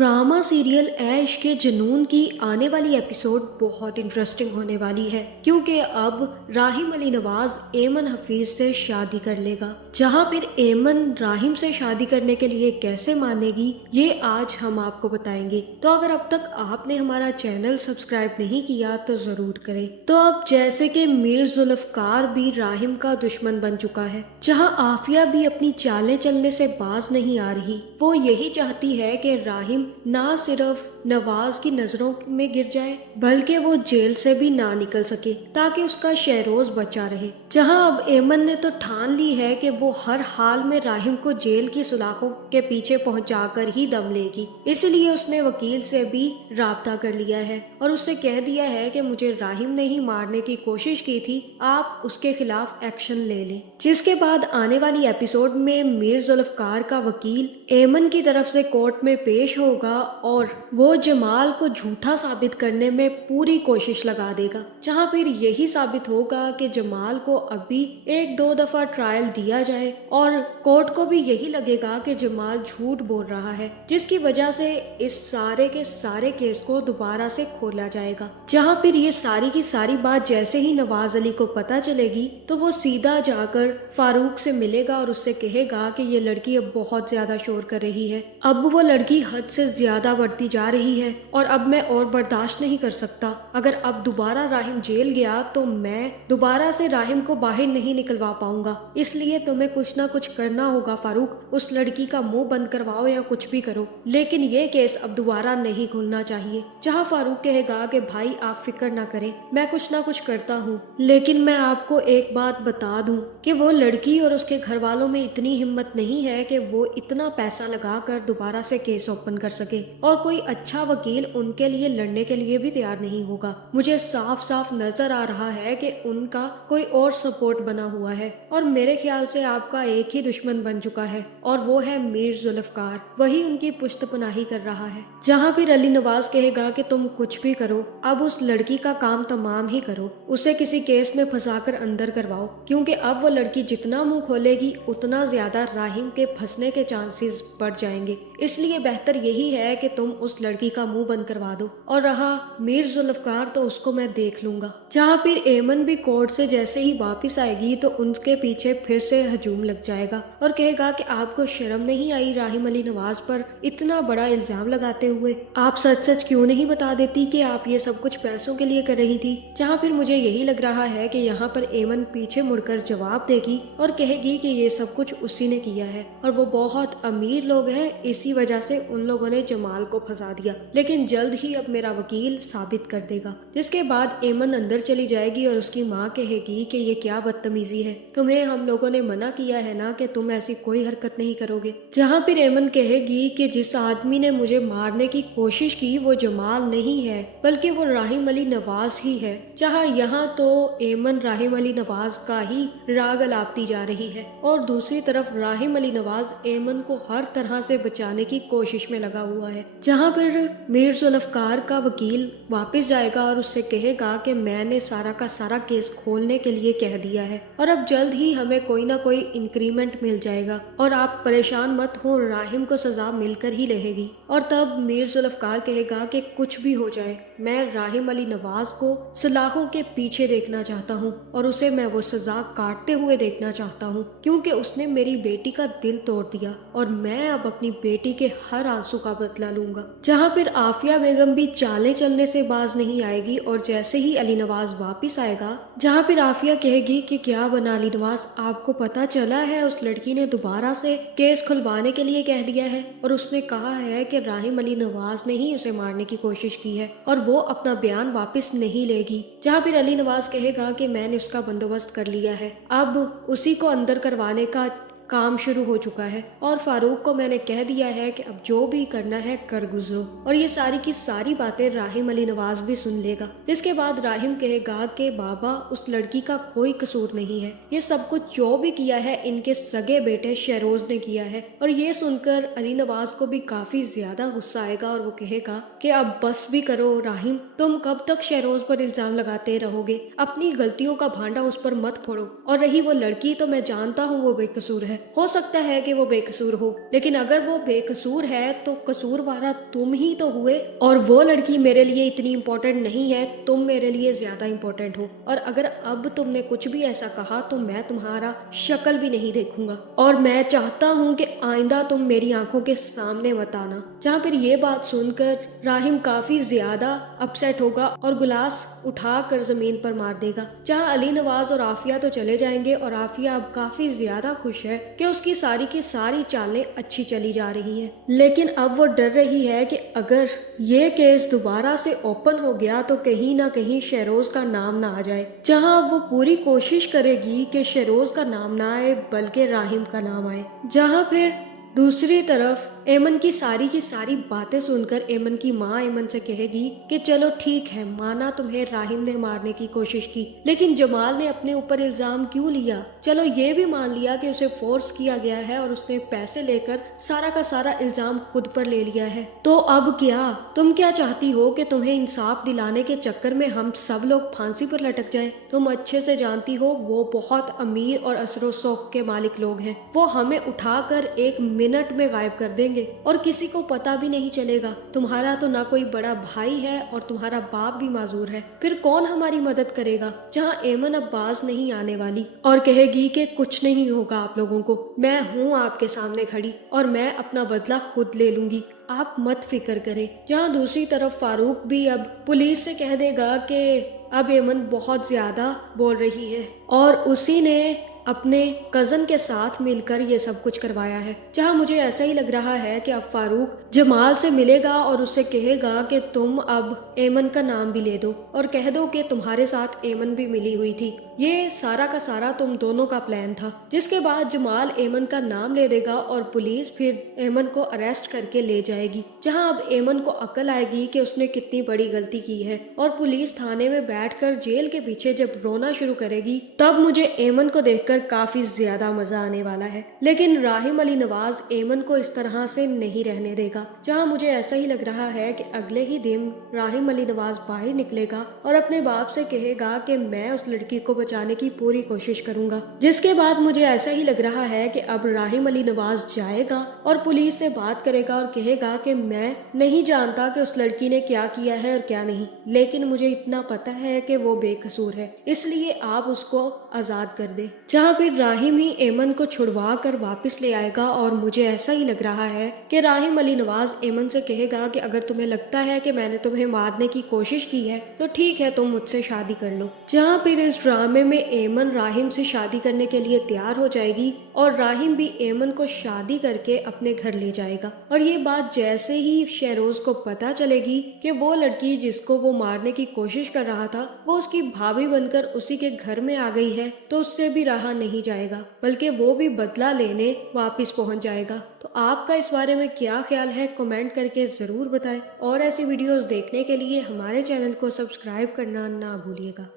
Drama serial ऐश के जुनून की आने वाली एपिसोड बहुत इंटरेस्टिंग होने वाली है क्योंकि अब राहिम अली नवाज एमन हफीज से शादी कर लेगा। जहां फिर एमन राहिम से शादी करने के लिए कैसे मानेगी ये आज हम आपको बताएंगे। तो अगर अब तक आपने हमारा चैनल सब्सक्राइब नहीं किया तो जरूर करें। तो अब जैसे कि मीर जुल्फकार भी राहिम का दुश्मन बन चुका है, जहां आफिया भी अपनी चालें चलने से बाज नहीं आ रही। वो यही चाहती है कि राहिम ना सिर्फ नवाज की नजरों में गिर जाए बल्कि वो जेल से भी ना निकल सके ताकि उसका शहरोज बचा रहे। जहां अब एमन ने तो ठान ली है कि वो हर हाल में राहिम को जेल की सुलाखों के पीछे पहुंचाकर ही दम लेगी, इसलिए उसने वकील से भी राब्ता कर लिया है और उससे कह दिया है कि मुझे राहिम ने ही मारने की कोशिश की थी, आप उसके खिलाफ एक्शन ले लें। जिसके बाद आने वाली एपिसोड में मीर जुल्फकार का वकील एमन की तरफ से कोर्ट में पेश होगा और वो जमाल को झूठा साबित करने में पूरी कोशिश लगा देगा। जहां फिर यही साबित होगा कि जमाल को अभी एक दो दफा ट्रायल दिया जाए और कोर्ट को भी यही लगेगा कि जमाल झूठ बोल रहा है, जिसकी वजह से इस सारे के सारे केस को दोबारा से खोला जाएगा। जहां फिर ये सारी की सारी बात जैसे ही नवाज अली को पता चलेगी तो वो सीधा जाकर फारूक से मिलेगा और उससे कहेगा कि ये लड़की अब बहुत ज्यादा शोर कर रही है, अब वो लड़की हद से ज्यादा बढ़ती जा रही है और अब मैं और बर्दाश्त नहीं कर सकता। अगर अब दोबारा राहिम जेल गया तो मैं दोबारा से राहिम को बाहर नहीं निकलवा पाऊंगा, इसलिए तुम्हें कुछ ना कुछ करना होगा फारूक। उस लड़की का मुंह बंद करवाओ या कुछ भी करो, लेकिन ये केस अब दोबारा नहीं खुलना चाहिए। जहां फारूक कहेगा कि भाई आप फिक्र ना करें, मैं कुछ ना कुछ करता हूँ, लेकिन मैं आपको एक बात बता दूं कि वो लड़की और उसके घर वालों में इतनी हिम्मत नहीं है कि वो इतना पैसा लगाकर दोबारा से केस ओपन कर सके और कोई अच्छा वकील उनके लिए लड़ने के लिए भी तैयार नहीं होगा। मुझे साफ साफ नजर आ रहा है कि उनका कोई और सपोर्ट बना हुआ है और मेरे ख्याल से आपका एक ही दुश्मन बन चुका है और वो है मीर जुल्फकार, वही उनकी पुश्तपनाही कर रहा है। जहां फिर अली नवाज कहेगा कि तुम कुछ भी करो, अब उस लड़की का काम तमाम ही करो, उसे किसी केस में फंसाकर अंदर करवाओ, क्योंकि अब वो लड़की जितना मुंह खोलेगी उतना ज्यादा राहिम के फंसने के चांसेस बढ़ जाएंगे। इसलिए बेहतर यही है कि तुम उस लड़की का मुंह बंद करवा दो और रहा मीर जुल्फकार तो उसको मैं देख लूंगा। जहां फिर एमन भी कोर्ट से जैसे ही वापस आएगी तो उनके पीछे फिर से हजूम लग जाएगा और कहेगा कि आपको शर्म नहीं आई राहिम अली नवाज पर इतना बड़ा इल्जाम लगाते हुए? आप सच सच क्यों नहीं बता देती कि आप ये सब कुछ पैसों के लिए कर रही थी? जहां फिर मुझे यही लग रहा है कि यहाँ पर एमन पीछे मुड़कर जवाब देगी और कहेगी कि ये सब कुछ उसी ने किया है और वो बहुत अमीर लोग हैं, इसी वजह से उन लोगों ने जमाल को फंसा दिया, लेकिन जल्द ही अब मेरा वकील साबित कर देगा। जिसके बाद एमन अंदर चली जाएगी और उसकी माँ कहेगी कि ये क्या बदतमीजी है, तुम्हें हम लोगों ने मना किया है ना कि तुम ऐसी कोई हरकत नहीं करोगे। जहाँ फिर एमन कहेगी कि जिस आदमी ने मुझे मारने की कोशिश की वो जमाल नहीं है बल्कि वो राहिम अली नवाज ही है। जहाँ यहाँ तो एमन राहिम अली नवाज का ही राग अलापती जा रही है और दूसरी तरफ राहिम अली नवाज एमन को हर तरह से बचाने की कोशिश में लगा हुआ है। जहां फिर मीर जुल्फकार का वकील वापस जाएगा और उससे कहेगा कि मैंने सारा का सारा केस खोलने के लिए कह दिया है और अब जल्द ही हमें कोई ना कोई इंक्रीमेंट मिल जाएगा और आप परेशान मत हो, राहिम को सजा मिलकर ही रहेगी। और तब मीर जुल्फकार कहेगा कि कुछ भी हो जाए मैं राहिम अली नवाज को सलाखों के पीछे देखना चाहता हूँ और उसे मैं वो सजा काटते हुए देखना चाहता हूँ, क्योंकि उसने मेरी बेटी का दिल तोड़ दिया और मैं अब अपनी बेटी के हर आंसू का बदला लूंगा। जहां फिर आफिया बेगम भी चालें चलने से बाज नहीं आएगी और जैसे ही अली नवाज वापस आएगा, जहां फिर आफिया कहेगी कि क्या बना अली नवाज, आपको पता चला है उस लड़की ने दोबारा से केस खुलवाने के लिए कह दिया है और उसने कहा है कि राहिम अली नवाज ने ही उसे मारने की कोशिश की है और वो अपना बयान वापस नहीं लेगी। जहां फिर अली नवाज कहेगा कि मैंने उसका बंदोबस्त कर लिया है, अब उसी को अंदर करवाने का काम शुरू हो चुका है और फारूक को मैंने कह दिया है कि अब जो भी करना है कर गुजरो। और ये सारी की सारी बातें राहिम अली नवाज भी सुन लेगा। जिसके बाद राहिम कहेगा कि बाबा उस लड़की का कोई कसूर नहीं है, ये सब कुछ जो भी किया है इनके सगे बेटे शहरोज ने किया है। और ये सुनकर अली नवाज को भी काफी ज्यादा गुस्सा आएगा और वो कहेगा कि अब बस भी करो राहिम, तुम कब तक शहरोज पर इल्जाम लगाते रहोगे, अपनी गलतियों का भांडा उस पर मत फोड़ो। और रही वो लड़की तो मैं जानता हूँ वो बेकसूर है, हो सकता है कि वो बेकसूर हो, लेकिन अगर वो बेकसूर है तो कसूरवारा तुम ही तो हुए, और वो लड़की मेरे लिए इतनी इम्पोर्टेंट नहीं है, तुम मेरे लिए ज्यादा इम्पोर्टेंट हो। और अगर अब तुमने कुछ भी ऐसा कहा तो मैं तुम्हारा शक्ल भी नहीं देखूंगा, और मैं चाहता हूँ कि आइंदा तुम मेरी आंखों के सामने मत आना। जहाँ फिर ये बात सुनकर राहिम काफी ज्यादा अपसेट होगा और गिलास उठाकर जमीन पर मार देगा। जहाँ अली नवाज और आफिया तो चले जाएंगे और आफिया अब काफी ज्यादा खुश है कि उसकी सारी की सारी चालें अच्छी चली जा रही हैं, लेकिन अब वो डर रही है कि अगर ये केस दोबारा से ओपन हो गया तो कहीं ना कहीं शहरोज का नाम ना आ जाए। जहाँ वो पूरी कोशिश करेगी कि शहरोज का नाम ना आए बल्कि राहिम का नाम आए। जहाँ फिर दूसरी तरफ एमन की सारी बातें सुनकर एमन की माँ एमन से कहेगी कि चलो ठीक है, माना तुम्हें राहिम ने मारने की कोशिश की, लेकिन जमाल ने अपने ऊपर इल्जाम क्यों लिया? चलो ये भी मान लिया कि उसे फोर्स किया गया है और उसने पैसे लेकर सारा का सारा इल्जाम खुद पर ले लिया है, तो अब क्या? तुम क्या चाहती हो कि तुम्हें इंसाफ दिलाने के चक्कर में हम सब लोग फांसी पर लटक जाएं? तुम अच्छे से जानती हो वो बहुत अमीर और असरो शौक के मालिक लोग हैं। वो हमें उठाकर 1 मिनट में गायब कर देंगे और किसी को पता भी नहीं चलेगा। तुम्हारा तो ना कोई बड़ा भाई है और तुम्हारा बाप भी माजूर है, फिर कौन हमारी मदद करेगा? जहाँ एमन अब बाज नहीं आने वाली और कहेगी कि कुछ नहीं होगा आप लोगों को, मैं हूँ आपके सामने खड़ी और मैं अपना बदला खुद ले लूंगी, आप मत फिक्र करें। जहाँ दूसरी तरफ फारूक भी अब पुलिस से कह देगा कि अब एमन बहुत ज्यादा बोल रही है और उसी ने अपने कजन के साथ मिलकर ये सब कुछ करवाया है। जहाँ मुझे ऐसा ही लग रहा है कि अब फारूक जमाल से मिलेगा और उससे कहेगा कि तुम अब एमन का नाम भी ले दो और कह दो कि तुम्हारे साथ एमन भी मिली हुई थी, ये सारा का सारा तुम दोनों का प्लान था। जिसके बाद जमाल एमन का नाम ले देगा और पुलिस फिर एमन को अरेस्ट करके ले जाएगी। जहाँ अब एमन को अकल आएगी कि उसने कितनी बड़ी गलती की है और पुलिस थाने में बैठकर जेल के पीछे जब रोना शुरू करेगी तब मुझे एमन को देखकर काफी ज्यादा मजा आने वाला है। लेकिन राहिम अली नवाज एमन को इस तरह से नहीं रहने देगा। जहाँ मुझे ऐसा ही लग रहा है कि अगले ही दिन राहिम अली नवाज बाहर निकलेगा और अपने बाप से कहेगा कि मैं उस लड़की को बचाने की पूरी कोशिश करूंगा। जिसके बाद मुझे ऐसा ही लग रहा है कि अब राहिम अली नवाज जाएगा और पुलिस से बात करेगा और कहेगा कि मैं नहीं जानता कि उस लड़की ने क्या किया है और क्या नहीं, लेकिन मुझे इतना पता है कि वो बेकसूर है, इसलिए आप उसको आजाद कर दे। जहाँ फिर राहिम ही एमन को छुड़वा कर वापस ले आएगा और मुझे ऐसा ही लग रहा है कि राहिम अली नवाज एमन से कहेगा कि अगर तुम्हें लगता है कि मैंने तुम्हें मारने की कोशिश की है तो ठीक है, तुम मुझसे शादी कर लो। जहाँ फिर इस ड्रामे में एमन राहिम से शादी करने के लिए तैयार हो जाएगी और राहिम भी एमन को शादी करके अपने घर ले जाएगा। और ये बात जैसे ही शहरोज को पता चलेगी कि वो लड़की जिसको वो मारने की कोशिश कर रहा था वो उसकी भाभी बनकर उसी के घर में आ गई है, तो उससे भी रहा नहीं जाएगा, बल्कि वो भी बदला लेने वापस पहुंच जाएगा। तो आपका इस बारे में क्या ख्याल है, कमेंट करके जरूर बताएं और ऐसी वीडियोस देखने के लिए हमारे चैनल को सब्सक्राइब करना ना भूलिएगा।